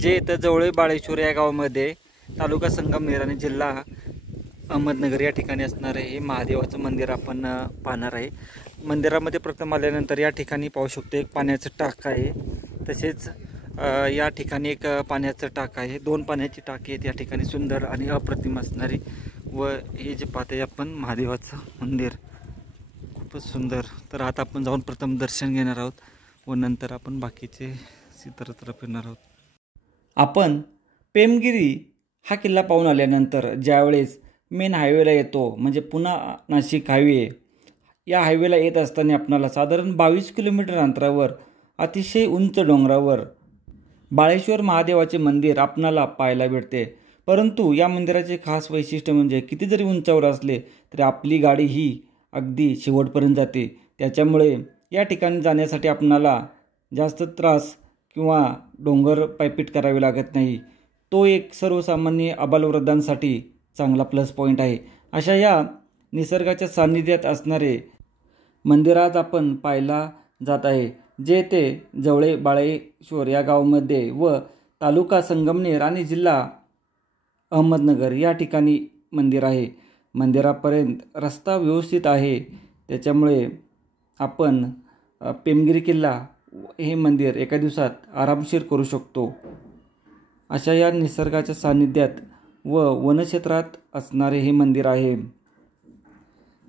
जे इथं जवळ बाळेश्वर या गावामध्ये तालुका संगमनेर आणि जिल्हा अहमदनगर या ठिकाणी असणारे हे महादेवाचं मंदिर आपण पाहणार आहे। मंदिरामध्ये प्रथम आल्यानंतर या ठिकाणी पाहू शकतो एक पाण्याचं टाक आहे। तसेच या ठिकाणी एक पाण्याचं टाक आहे, दोन पाण्याची टाकी आहेत या ठिकाणी, सुंदर आणि अप्रतिम असणारी। व हे जे पाहते आपण महादेवाचं मंदिर खूपच सुंदर। तर आता आपण जाऊन प्रथम दर्शन घेणार आहोत व नंतर आपण बाकीचे इतरत्र फिरणार आहोत। आपण पेमगिरी हा किल्ला पाहून आल्यानंतर ज्यावेळेस मेन हायवेला येतो, म्हणजे पुणे नाशिक हायवे, या हायवेला येत असताना आपणाला साधारण 22 किलोमीटर अंतरावर अतिशय उंच डोंगरावर बाळेश्वर महादेवाचे मंदिर आपणाला पाहायला भेटते। परंतु या मंदिराचे खास वैशिष्ट्य म्हणजे किती जरी उंचावर असले तरी आपली गाडी ही अगदी शेवटपर्यंत जाते। त्याच्यामुळे या ठिकाणी जाण्यासाठी आपणाला जास्त त्रास किंवा डोंगर पायपीट करावी लागत नाही। तो एक सर्वसामान्य आबालवृद्धांसाठी चांगला प्लस पॉईंट आहे। अशा या निसर्गाच्या सान्निध्यात असणारे मंदिर आज आपण पाहायला जात आहे, जे ते जवळे बाळेश्वर या गावामध्ये व तालुका संगमनेर आणि जिल्हा अहमदनगर या ठिकाणी मंदिर आहे। मंदिरापर्यंत रस्ता व्यवस्थित आहे, त्याच्यामुळे आपण पेमगिरी किल्ला हे मंदिर एका दिवसात आरामशीर करू शकतो। अशा या निसर्गाच्या सान्निध्यात व वनक्षेत्रात असणारे हे मंदिर आहे।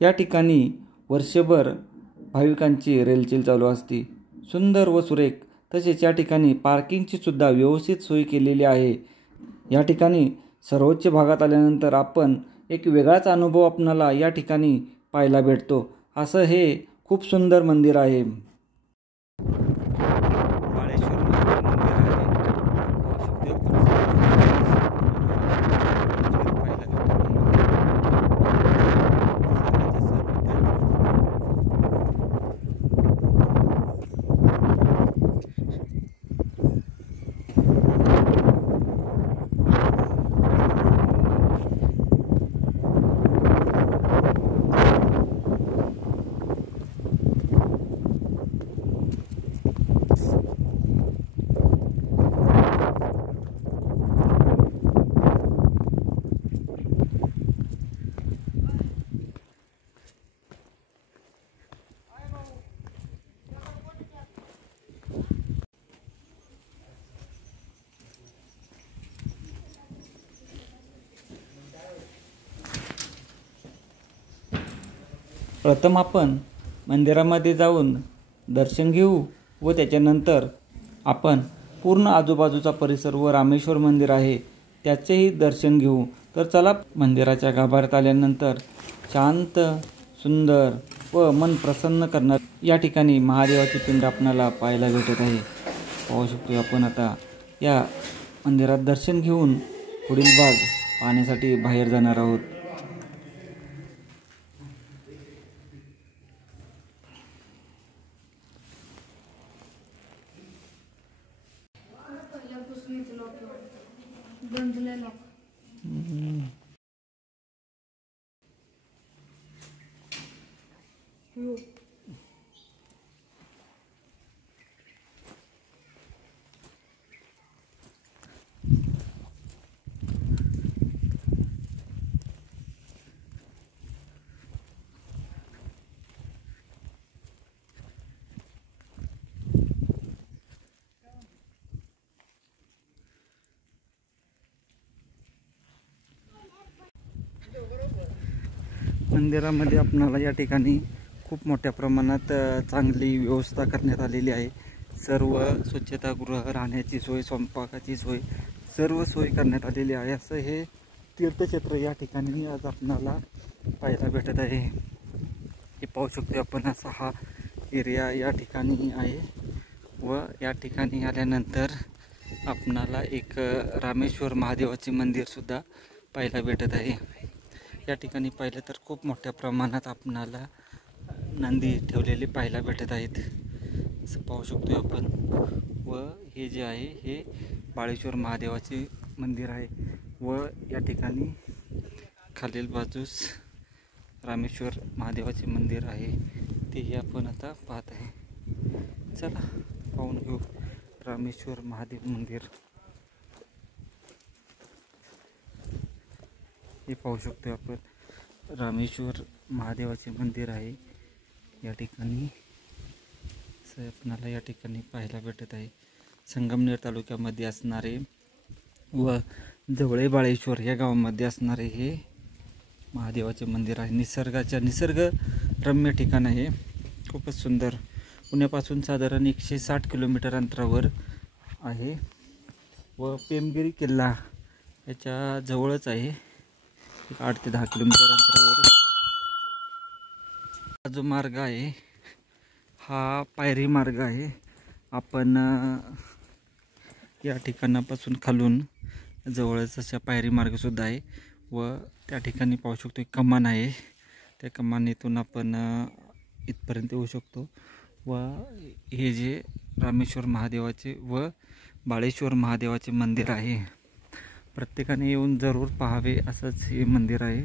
या ठिकाणी वर्षभर भाविकांची रेलचेल चालू असते, सुंदर व सुरेख। तसेच या ठिकाणी पार्किंगची सुद्धा व्यवस्थित सोय केलेली आहे। या ठिकाणी सर्वोच्च भागात आल्यानंतर आपण एक वेगळाच अनुभव आपणाला या ठिकाणी पाहायला भेटतो। असं हे खूप सुंदर मंदिर आहे। प्रथम आपण मंदिरामध्ये जाऊन दर्शन घेऊ व त्याच्यानंतर आपण पूर्ण आजूबाजूचा परिसर व रामेश्वर मंदिर आहे त्याचेही दर्शन घेऊ। तर चला, मंदिराच्या गाभाऱ्यात आल्यानंतर शांत, सुंदर व मन प्रसन्न करणार या ठिकाणी महादेवाची पिंड आपणाला पाहायला भेटत आहे। पाहू शकतो आपण आता या मंदिरात दर्शन घेऊन पुढील भाग पाहण्यासाठी बाहेर जाणार आहोत। मंदिरामध्ये आपणाला या ठिकाणी खूप मोठ्या प्रमाणात चांगली व्यवस्था करण्यात आलेली आहे। सर्व स्वच्छतागृह, राहण्याची सोय, स्वयंपाकाची सोय, सर्व सोय करण्यात आलेली आहे। असं हे तीर्थक्षेत्र या ठिकाणी आज आपणाला पाहायला भेटत आहे। हे पाहू शकतो आपण, असा हा एरिया या ठिकाणी आहे व या ठिकाणी आल्यानंतर आपणाला एक रामेश्वर महादेवाचे मंदिर सुद्धा पाहायला भेटत आहे। या ठिकाणी पाहिलं तर खूप मोठ्या प्रमाणात आपणाला नंदी ठेवलेले पाहायला भेटत आहेत, असं पाहू शकतो आपण। व हे जे आहे हे बाळेश्वर महादेवाचे मंदिर आहे व या ठिकाणी खालील बाजूस रामेश्वर महादेवाचे मंदिर आहे, तेही आपण आता पाहत आहे। चला पाहून घेऊ रामेश्वर महादेव मंदिर। हे पाहू शकतो आपण. रामेश्वर महादेवाचे मंदिर आहे या ठिकाणी. आपणाला या ठिकाणी पाहायला भेटत आहे. संगमनेर तालुक्यामध्ये असणारे व जवळे बाळेश्वर या गावामध्ये असणारे हे महादेवाचे मंदिर आहे. निसर्ग रम्य ठिकाण आहे. खूपच सुंदर. पुण्यापासून साधारण 160 किलोमीटर अंतरावर आहे व पेमगिरी किल्ला याच्या जवळच आहे. 8 ते 10 किलोमीटर अंतरावर हा जो मार्ग आहे हा पायरी मार्ग आहे. आपण या ठिकाणापासून खालून जवळच अशा पायरी मार्गसुद्धा आहे व त्या ठिकाणी पाहू शकतो एक कमान आहे. त्या कमानीतून आपण इथपर्यंत येऊ शकतो. व हे जे रामेश्वर महादेवाचे व बाळेश्वर महादेवाचे मंदिर आहे, प्रत्येकाने येऊन जरूर पाहावे असंच हे मंदिर आहे.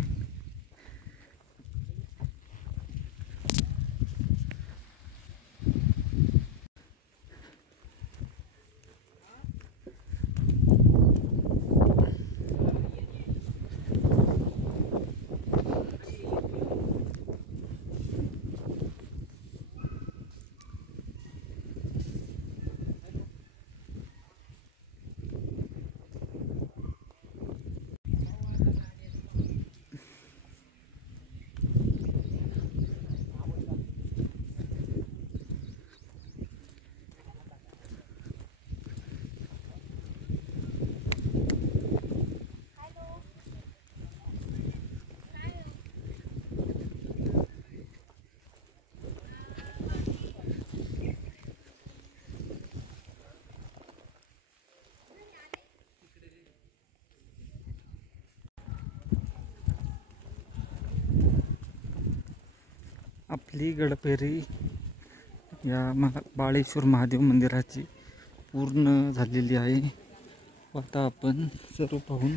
आपली गडपेरी या बाळेश्वर महादेव मंदिराची पूर्ण झालेली आहे. आता आपण सर्व पाहून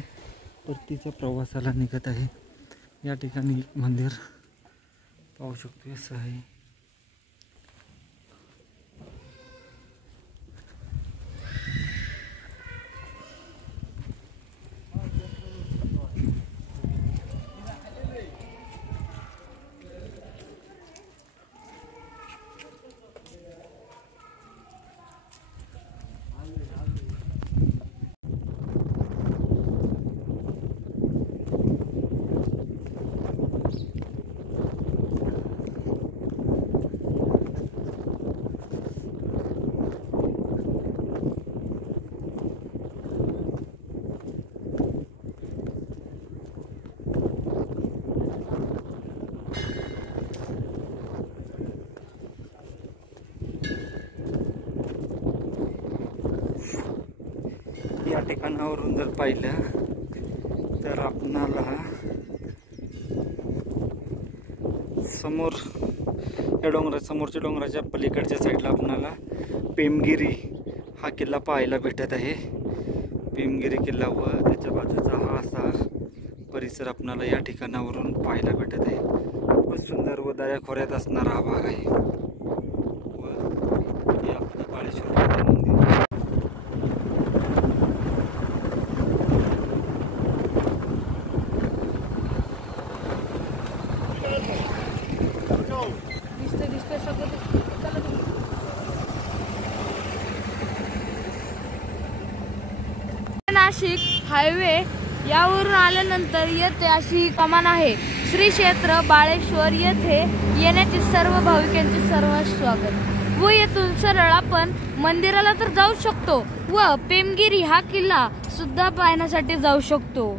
परतीच्या प्रवासाला निघत आहे. या ठिकाणी मंदिर पाहू शकतो असं आहे. या ठिकाणावरून जर पाहिलं तर आपणाला समोर या समोरच्या डोंगराच्या पलीकडच्या साईडला आपणाला पेमगिरी हा किल्ला पाहायला भेटत आहे. पेमगिरी किल्ला व त्याच्या बाजूचा हा असा परिसर आपणाला या ठिकाणावरून पाहायला भेटत आहे. खूप सुंदर व दऱ्याखोऱ्यात असणारा हा भाग आहे व हे आपलं बाळेश्वर मंदिर. नाशिक हायवे यावरून आल्यानंतर येथे अशी कमान आहे. श्री क्षेत्र बाळेश्वर येथे येण्याचे सर्व भाविकांचे सर्व स्वागत. व येथून सरळ आपण मंदिराला तर जाऊ शकतो व पेमगिरी हा किल्ला सुद्धा पाहण्यासाठी जाऊ शकतो.